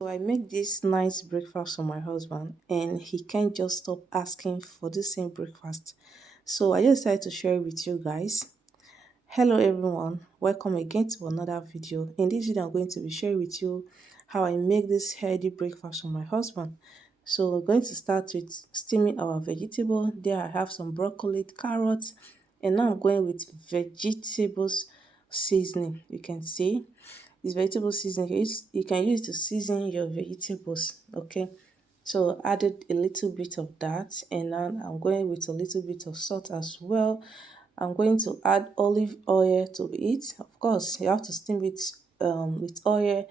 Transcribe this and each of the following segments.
So I make this nice breakfast for my husband and he can't just stop asking for the same breakfast. So I just decided to share it with you guys. Hello everyone, welcome again to another video. In this video I'm going to be sharing with you how I make this healthy breakfast for my husband. So we're going to start with steaming our vegetable. There I have some broccoli, carrots, and now I'm going with vegetables seasoning. You can see this vegetable seasoning, you can use to season your vegetables, okay? So added a little bit of that, and now I'm going with a little bit of salt as well. I'm going to add olive oil to it. Of course, you have to steam it with oil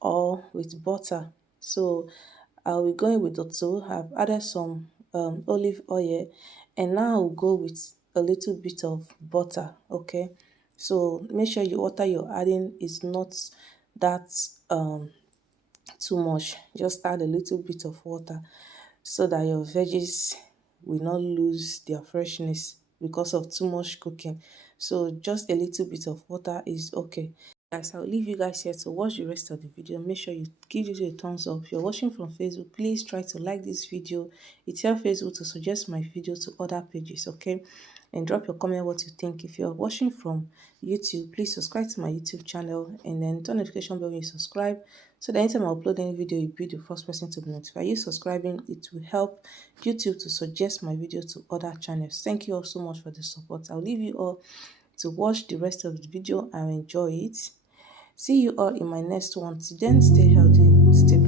or with butter. So I'll be going with the two. I've added some olive oil, and now I'll go with a little bit of butter, okay? So make sure your water you're adding is not that too much. Just add a little bit of water so that your veggies will not lose their freshness because of too much cooking. So just a little bit of water is okay. Guys, I'll leave you guys here to watch the rest of the video. Make sure you give it a thumbs up. If you're watching from Facebook, please try to like this video. It helps Facebook to suggest my video to other pages, okay? And drop your comment what you think. If you're watching from YouTube, please subscribe to my YouTube channel and then turn notification bell when you subscribe, so that anytime I upload any video, you'll be the first person to be notified. You subscribing, it will help YouTube to suggest my video to other channels. Thank you all so much for the support. I'll leave you all to watch the rest of the video and enjoy it. See you all in my next one. Till then, stay healthy, stay